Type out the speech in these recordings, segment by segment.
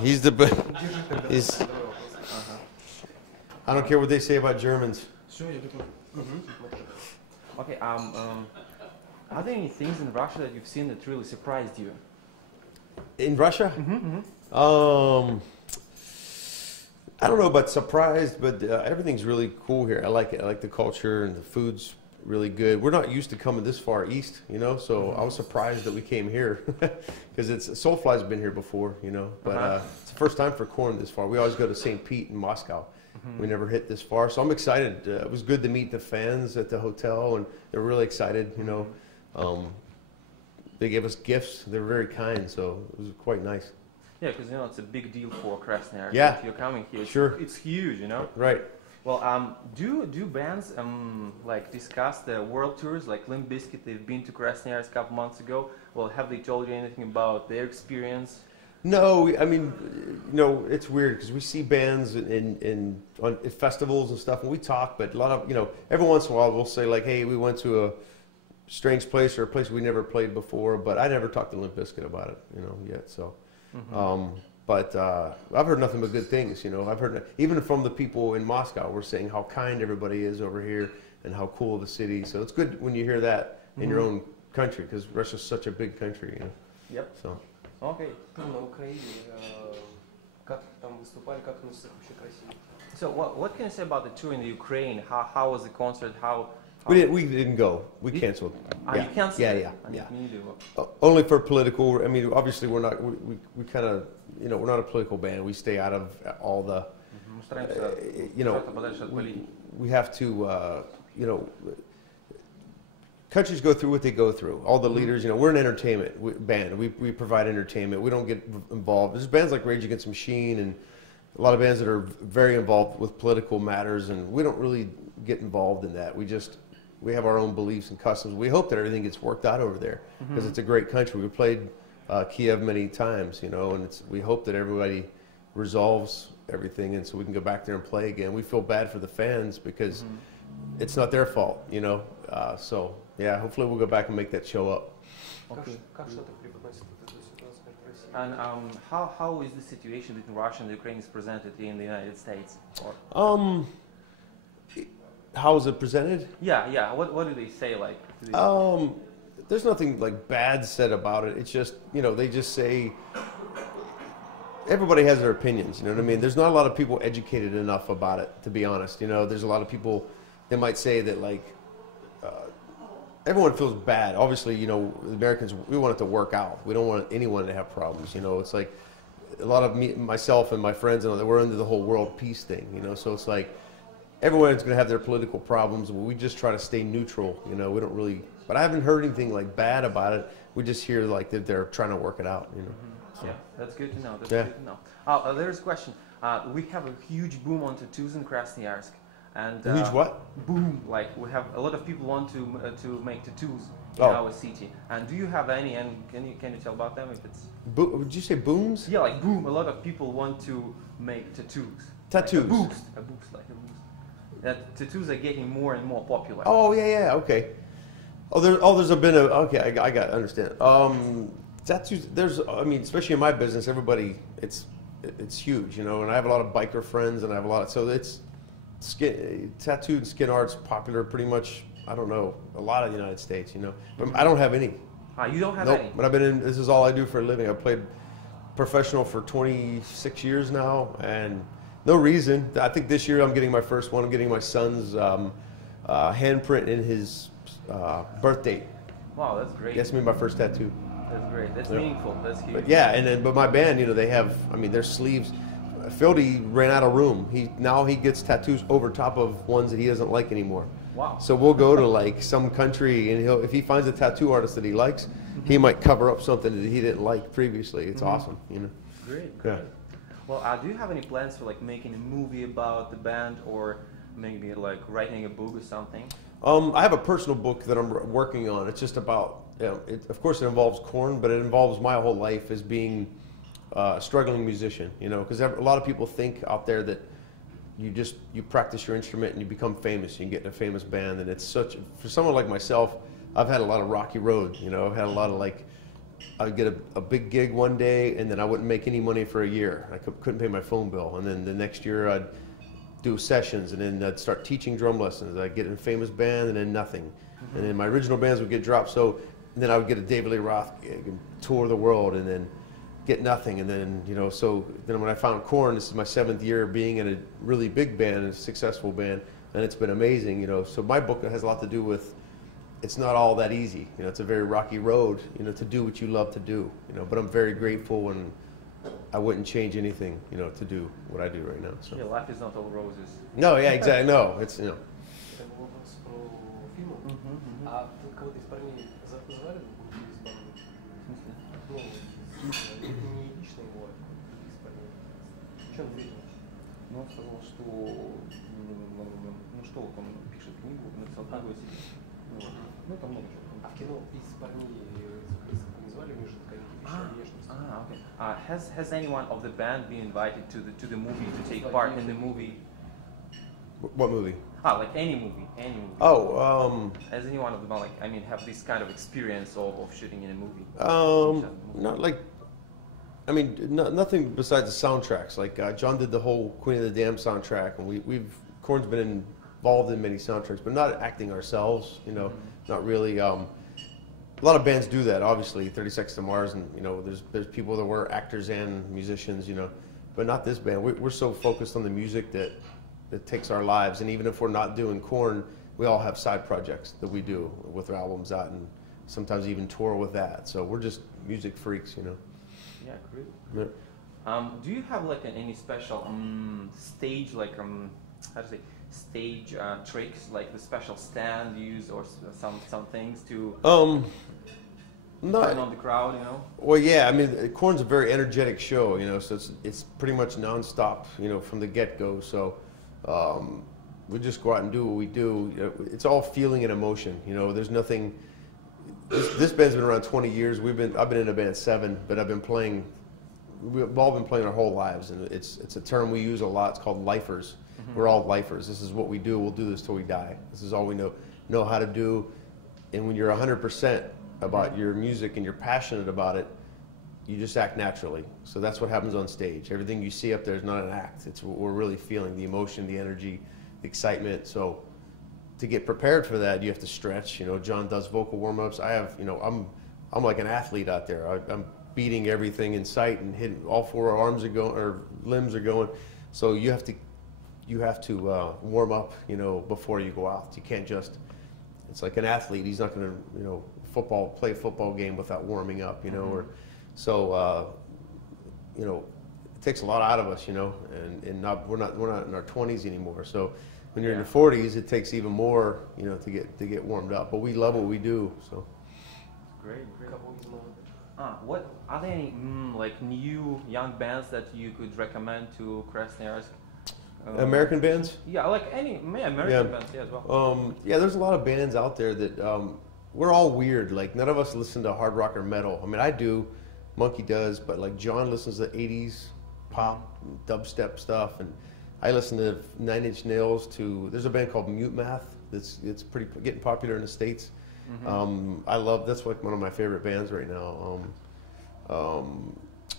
He's the best. He's. I don't care what they say about Germans. Okay. Are there any things in Russia that you've seen that really surprised you? In Russia? I don't know about surprised, but everything's really cool here. I like it. I like the culture, and the food's really good. We're not used to coming this far east, you know, so I was surprised that we came here because Soulfly's been here before, you know, but it's the first time for Korn this far. We always go to St. Pete in Moscow. We never hit this far, so I'm excited. It was good to meet the fans at the hotel, and they're really excited, you know. They gave us gifts. They were very kind, so it was quite nice. Yeah, because you know it's a big deal for Krasnoyarsk. Yeah, if you're coming here. Sure, it's huge, you know. Right. Well, do bands like discuss the world tours? Like Limp Bizkit, they've been to Krasnoyarsk a couple months ago. Well, have they told you anything about their experience? No, I mean, you know, it's weird because we see bands on festivals and stuff, and we talk, but a lot of, you know, every once in a while we'll say like, hey, we went to a strange place or a place we never played before, but I never talked to Limp Bizkit about it, you know, yet. So, but I've heard nothing but good things, you know. I've heard even from the people in Moscow, we're saying how kind everybody is over here and how cool the city. So it's good when you hear that in your own country because Russia's such a big country, you know. Yep. So. Okay. На Украине, как там выступали, как у нас вообще красиво. So what can you say about the tour in the Ukraine? How was the concert? We didn't go. We canceled. You canceled? Yeah. Only for political. I mean, obviously we're not. We kind of, you know, we're not a political band. We stay out of all the. You know, we have to. You know, countries go through what they go through. All the leaders, you know, we're an entertainment band. We provide entertainment. We don't get involved. There's bands like Rage Against the Machine and a lot of bands that are very involved with political matters, and we don't really get involved in that. We have our own beliefs and customs. We hope that everything gets worked out over there because it's a great country. We played Kiev many times, you know, and we hope that everybody resolves everything, and so we can go back there and play again. We feel bad for the fans because it's not their fault, you know. So yeah, hopefully we'll go back and make that show up. Okay. And how is the situation between Russia and Ukraine is presented in the United States? How is it presented? Yeah. What do they say like? There's nothing like bad said about it. It's just, you know, they just say everybody has their opinions. You know what I mean? There's not a lot of people educated enough about it, to be honest. You know, there's a lot of people that might say that like. Everyone feels bad. Obviously, you know, the Americans, we want it to work out. We don't want anyone to have problems, you know. It's like a lot of myself and my friends, and we're into the whole world peace thing, you know. So it's like everyone's going to have their political problems. We just try to stay neutral, you know. We don't really, but I haven't heard anything like bad about it. We just hear like that they're trying to work it out, you know. So. Yeah, that's good to know. That's good to know. There's a question. We have a huge boom on tattoos in Krasnoyarsk. And, huge what? Boom! Like we have a lot of people want to make tattoos in our city. And do you have any? And can you tell about them if it's? Would you say booms? Yeah, like boom. A lot of people want to make tattoos. Tattoos. Like a boost. That tattoos are getting more and more popular. Oh yeah. Okay. There's been a okay. I got understand. Tattoos. I mean, especially in my business, everybody. It's huge, you know. And I have a lot of biker friends, and I have a lot of it's. Tattooed and skin art's popular pretty much, I don't know, a lot of the United States, you know. But I don't have any. You don't have any? But I've been in, this is all I do for a living. I've played professional for 26 years now, and no reason. I think this year I'm getting my first one. I'm getting my son's handprint in his birth date. Wow, that's great. That's me, my first tattoo. That's great. That's meaningful. That's huge. But yeah, but my band, you know, they have, I mean, their sleeves. Phildy ran out of room. Now he gets tattoos over top of ones that he doesn't like anymore. Wow. So we'll go to like some country, and if he finds a tattoo artist that he likes, he might cover up something that he didn't like previously. It's awesome, you know. Great. Yeah. Well, do you have any plans for like making a movie about the band, or maybe like writing a book or something? I have a personal book that I'm working on. It's just about, you know, of course it involves Korn, but it involves my whole life as being a struggling musician, you know, because a lot of people think out there that you practice your instrument and you become famous, you can get in a famous band, and it's for someone like myself, I've had a lot of rocky road, you know, I've had a lot of like I'd get a big gig one day, and then I wouldn't make any money for a year. I couldn't pay my phone bill, and then the next year I'd do sessions, and then I'd start teaching drum lessons. I'd get in a famous band, and then nothing. And then my original bands would get dropped, so then I would get a David Lee Roth gig and tour the world, and then get nothing. And then, you know, so then when I found Korn, this is my 7th year being in a really big band, a successful band, and it's been amazing, you know. So my book has a lot to do with, it's not all that easy. You know, it's a very rocky road, you know, to do what you love to do, you know. But I'm very grateful, and I wouldn't change anything, you know, to do what I do right now. So. Yeah, life is not all roses. No, yeah, exactly. No, it's, you know. Это был вопрос про фильмы. А тут кого-то из парней звали из банды? Ну, не лично его, а из парней. Что он ответил? Ну, он сказал, что, ну что, вот он пишет книгу, написал книгу о себе. Вот. Ну, там много чего. А в кино из парней не звали, у них же такая типичная внешность. Okay. Has anyone of the band been invited to the movie to take part in the movie? What movie? Like any movie, any movie. Oh, Has anyone of the band, like, I mean, have this kind of experience of shooting in a movie? not like, I mean, nothing besides the soundtracks. Like John did the whole Queen of the Damned soundtrack, and Korn's been involved in many soundtracks, but not acting ourselves. You know, not really. A lot of bands do that, obviously. 30 Seconds to Mars, and you know, there's people that were actors and musicians, you know, but not this band. We're so focused on the music that takes our lives, and even if we're not doing Korn, we all have side projects that we do with our albums out, and sometimes even tour with that. So we're just music freaks, you know. Yeah, great. Yeah. Do you have like any special stage, like how to say, stage tricks, like the special stand you use, or some things to turn on the crowd, you know? Well, yeah, I mean, Korn's a very energetic show, you know, so it's pretty much nonstop, you know, from the get-go. So we just go out and do what we do. You know, it's all feeling and emotion, you know. There's nothing. This band's been around 20 years. I've been in a band 7, but we've all been playing our whole lives, and it's a term we use a lot. It's called lifers. We're all lifers. This is what we do. We'll do this till we die. This is all we know how to do. And when you're 100% about your music and you're passionate about it, you just act naturally. So that's what happens on stage. Everything you see up there is not an act. It's what we're really feeling, the emotion, the energy, the excitement. So to get prepared for that, you have to stretch. You know, John does vocal warm-ups. I have, you know, I'm like an athlete out there. I'm beating everything in sight and hitting all 4 arms are going, or limbs are going. So you have to warm up, you know, before you go out. You can't just, it's like an athlete. He's not going to, you know, play a football game without warming up, you know. Or so, you know, it takes a lot out of us, you know, and we're not in our 20s anymore. So when you're in your 40s, it takes even more, you know, to get warmed up. But we love what we do, so. Great. What are there any like new young bands that you could recommend to Krasnoyarsk? American bands? Yeah, like any American bands, yeah, as well. Yeah, there's a lot of bands out there that we're all weird. Like none of us listen to hard rock or metal. I mean, I do, Monkey does, but like John listens to 80s pop, dubstep stuff, and I listen to 9 Inch Nails. There's a band called Mute Math it's pretty getting popular in the States. That's like one of my favorite bands right now.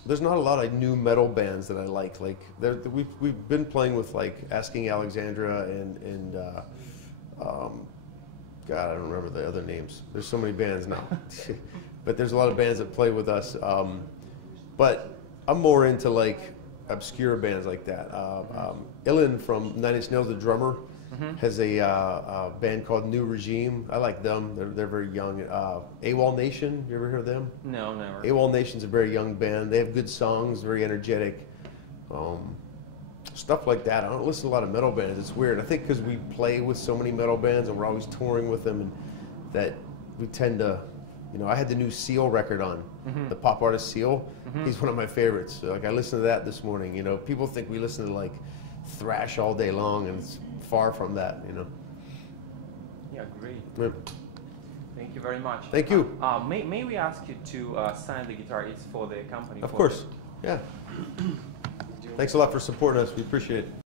There's not a lot of new metal bands that I like. Like we've been playing with like Asking Alexandra and God, I don't remember the other names. There's so many bands now, but there's a lot of bands that play with us. But I'm more into like obscure bands like that. Ilan from 9 Inch Nails, the drummer, has a band called New Regime. I like them. They're very young. AWOL Nation, you ever heard of them? No, never. AWOL Nation's a very young band. They have good songs, very energetic. Stuff like that. I don't listen to a lot of metal bands. It's weird. I think because we play with so many metal bands and we're always touring with them, and that we tend to, you know, I had the new Seal record on, the pop artist Seal. He's one of my favorites. So, like I listened to that this morning. You know, people think we listen to like thrash all day long, and it's far from that. You know. Yeah, great. Yeah. Thank you very much. Thank you. May we ask you to sign the guitar? It's for the company. Of course. Yeah. Thanks a lot for supporting us. We appreciate it.